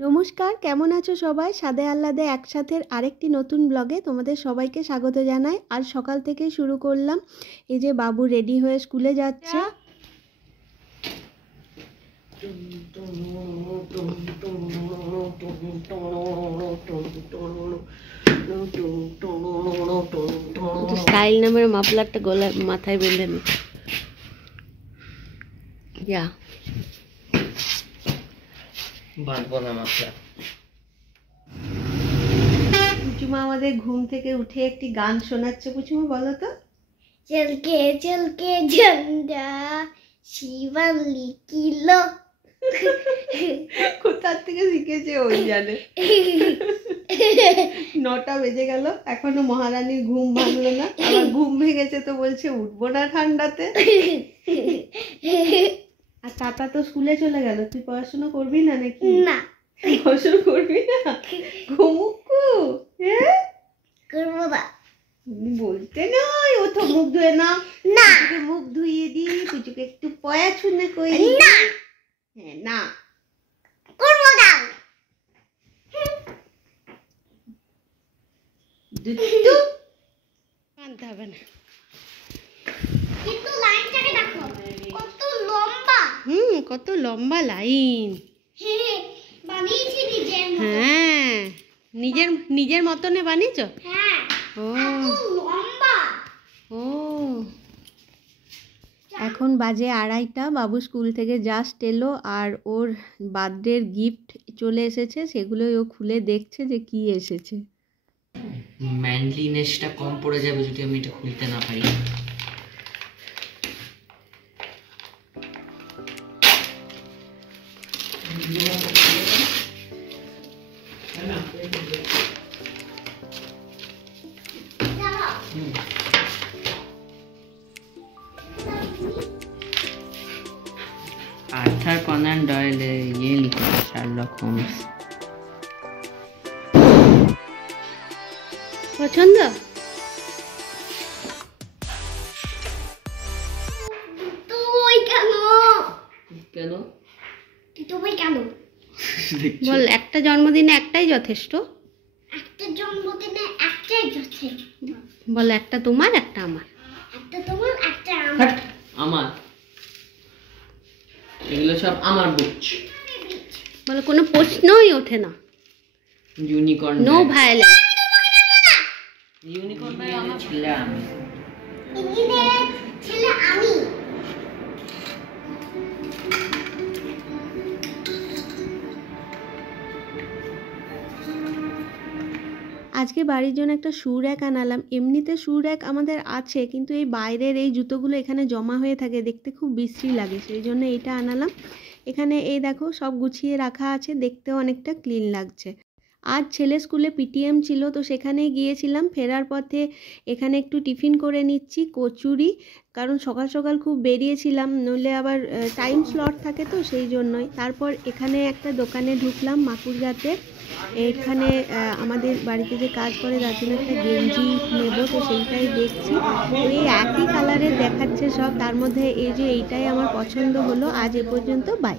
নমস্কার, কেমন আছো সবাই? স্বাদে আহ্লাদে একসাথের আরেকটি নতুন ব্লগে তোমাদের সবাইকে স্বাগত জানাই। আজ সকাল থেকে শুরু করলাম। এই যে বাবু রেডি হয়ে স্কুলে যাচ্ছে। স্টাইল নামের মাফলারটা গলায় মাথায় বেঁধে নি। যা পুচুমা আমাদের ঘুম থেকে উঠে একটি গান শোনাচ্ছে। পুচুমা বলো তো। চলকে চলকে ঝন্ডা শিবালি কিলো। কোথা থেকে শিখেছে ওই জানে। 9টা বেজে গেল, এখনো মহারানীর ঘুম ভাঙলো না। আবার ঘুম ভেঙেছে তো বলছে উঠবো না ঠান্ডাতে। আর তাতা তো স্কুলে চলে গেল। তুই পড়াশোনা করবি না নাকি? না, পড়াশোনা করবি না? ঘুমুকু করবো না। বলতে নয়, ও তো মুখ ধুয়ে না। না, মুখ ধুইয়ে দি, পুচুকে একটু পয়া ছুনে কই। না, হ্যাঁ না করবো না। দুটু আনতে হবে না। কিন্তু লাইনটাকে দেখো কত লম্বা। কত লম্বা লাইন। বানিয়েছি নিজের মতো। হ্যাঁ, নিজের মতনে বানিয়েছো? হ্যাঁ, ও কত লম্বা। ও এখন বাজে 2:30। বাবু স্কুল থেকে জাস্ট এলো আর ওর বার্থডের গিফট চলে এসেছে। সেগুলোই ও খুলে দেখছে যে কি এসেছে। ম্যানলিনেসটা কম পড়ে যাবে যদি আমি এটা খুলতে না পারি। আর্থার কনান ডয়েলে লিখা শার্লক হোমস। পছন্দ? তুই কেন কেন তুই কেন বল, একটা জন্মদিনে একটাই যথেষ্ট। একটা জন্মদিনে একটাই যথেষ্ট। বল, একটা তোমার একটা আমার। একটা তোমার একটা আমার। আমার এগুলো সব আমার বুঝ। বলে কোনো প্রশ্নই ওঠে না। Unicorn no violence. ইউনিকর্ন আমার ছেলে আমি। ইঞ্জিনিয়ার ছেলে আমি। আজকে বাড়ির জন্য একটা শু র্যাক আনালাম। এমনিতে শু র্যাক আমাদের আছে, কিন্তু এই বাইরের এই জুতোগুলো এখানে জমা হয়ে থাকে, দেখতে খুব বিশ্রী লাগে। সেই জন্য এটা আনালাম। এখানে এই দেখো সব গুছিয়ে রাখা আছে, দেখতেও অনেকটা ক্লিন লাগছে। আজ ছেলে স্কুলে পিটিএম ছিল, তো সেখানে গিয়েছিলাম। ফেরার পথে এখানে একটু টিফিন করে নিচ্ছি, কচুরি। কারণ সকাল সকাল খুব বেরিয়েছিলাম, নইলে আবার টাইম স্লট থাকে, তো সেই জন্যই। তারপর এখানে একটা দোকানে ঢুকলাম মাকুড়গাতে। এখানে আমাদের বাড়িতে যে কাজ করে তার জন্য একটা গেঞ্জি নেব, তো সেইটাই দেখছি। ওই একই কালারের দেখাচ্ছে সব, তার মধ্যে এই যে এইটাই আমার পছন্দ হলো। আজ এ পর্যন্ত, বাই।